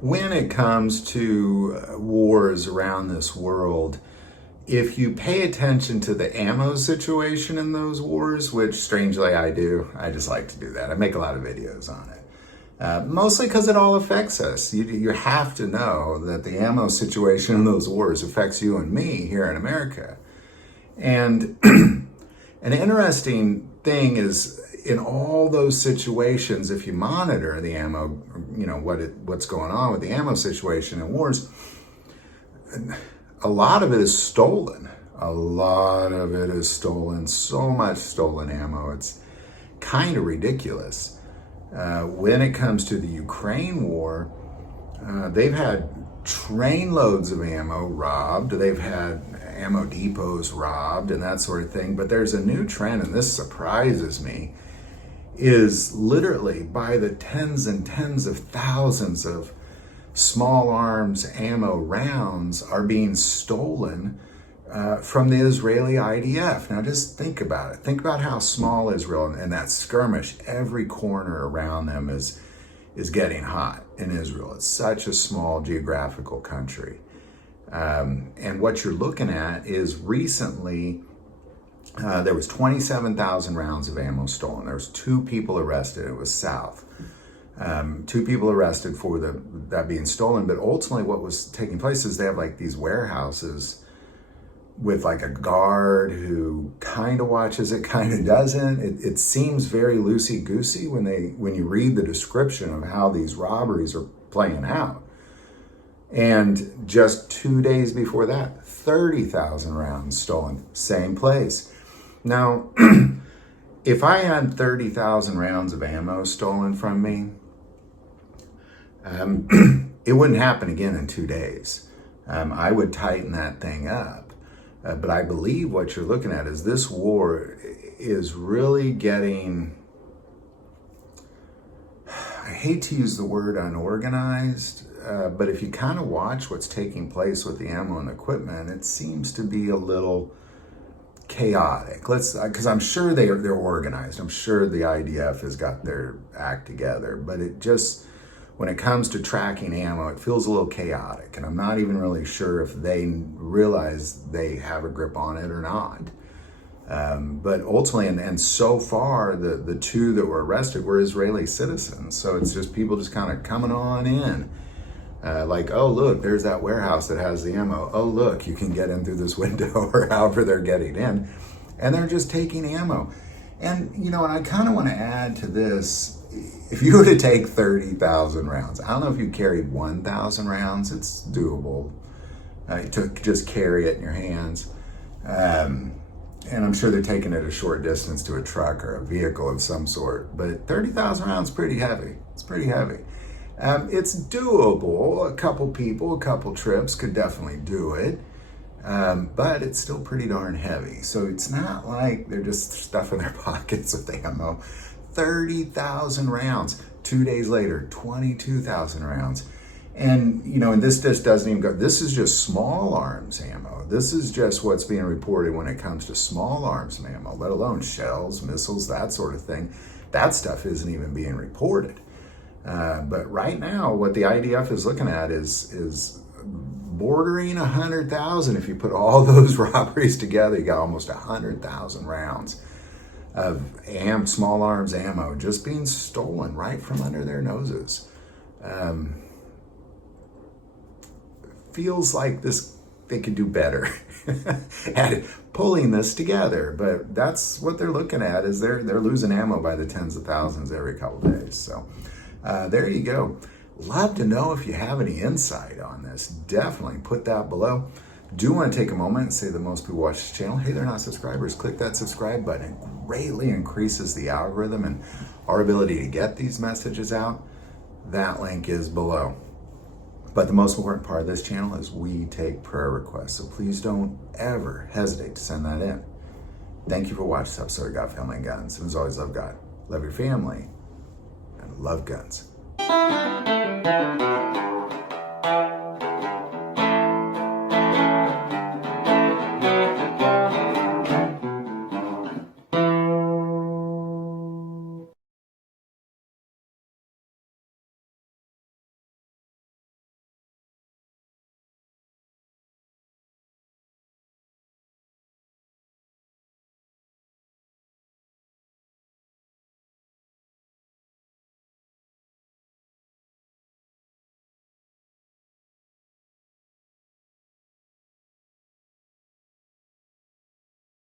When it comes to wars around this world, if you pay attention to the ammo situation in those wars, which strangely I do, I just like to do that. I make a lot of videos on it. Mostly because it all affects us. You have to know that the ammo situation in those wars affects you and me here in America. And an interesting thing is, in all those situations, if you monitor the ammo, what's going on with the ammo situation in wars, a lot of it is stolen. A lot of it is stolen. So much stolen ammo. It's kind of ridiculous. When it comes to the Ukraine war, they've had train loads of ammo robbed. They've had ammo depots robbed and that sort of thing. But there's a new trend, and this surprises me, is literally by the tens and tens of thousands of small arms ammo rounds are being stolen from the Israeli IDF. Now just think about it. Think about how small Israel and that skirmish, every corner around them is getting hot in Israel. It's such a small geographical country. And what you're looking at is recently there was 27,000 rounds of ammo stolen. There was 2 people arrested. It was south. 2 people arrested for that being stolen. But ultimately what was taking place is they have like these warehouses with like a guard who kind of watches it, kind of doesn't. It seems very loosey-goosey when you read the description of how these robberies are playing out. And just 2 days before that, 30,000 rounds stolen, same place. Now, if I had 30,000 rounds of ammo stolen from me, it wouldn't happen again in 2 days. I would tighten that thing up. But I believe what you're looking at is this war is really getting, I hate to use the word unorganized, but if you kind of watch what's taking place with the ammo and equipment, it seems to be a little chaotic. Because I'm sure they're organized. I'm sure the IDF has got their act together, but it just, when it comes to tracking ammo, it feels a little chaotic, and I'm not even really sure if they realize they have a grip on it or not. But ultimately, and so far, the 2 that were arrested were Israeli citizens. So it's just people just kind of coming on in. Like, oh, look, there's that warehouse that has the ammo. Oh, look, you can get in through this window, or however they're getting in. And they're just taking ammo. And, and I kind of want to add to this, if you were to take 30,000 rounds, I don't know if you carried 1,000 rounds, it's doable to just carry it in your hands. And I'm sure they're taking it a short distance to a truck or a vehicle of some sort. But 30,000 rounds is pretty heavy. It's pretty heavy. It's doable. A couple people, a couple trips could definitely do it. But it's still pretty darn heavy. So it's not like they're just stuffing their pockets with ammo. 30,000 rounds. 2 days later, 22,000 rounds. And, and this just doesn't even go, this is just small arms ammo. This is just what's being reported when it comes to small arms ammo, let alone shells, missiles, that sort of thing. That stuff isn't even being reported. But right now, what the IDF is looking at is bordering 100,000. If you put all those robberies together, you got almost 100,000 rounds of small arms ammo just being stolen right from under their noses. Feels like they could do better at pulling this together, but that's what they're looking at, is they're losing ammo by the tens of thousands every couple days. So there you go. Love to know if you have any insight on this. Definitely put that below. Do want to take a moment and say that most people watch this channel, hey, they're not subscribers. Click that subscribe button. It greatly increases the algorithm and our ability to get these messages out. That link is below. But the most important part of this channel is we take prayer requests. So please don't ever hesitate to send that in. Thank you for watching this episode of God, Family, and Guns. And as always, love God, love your family, and love guns.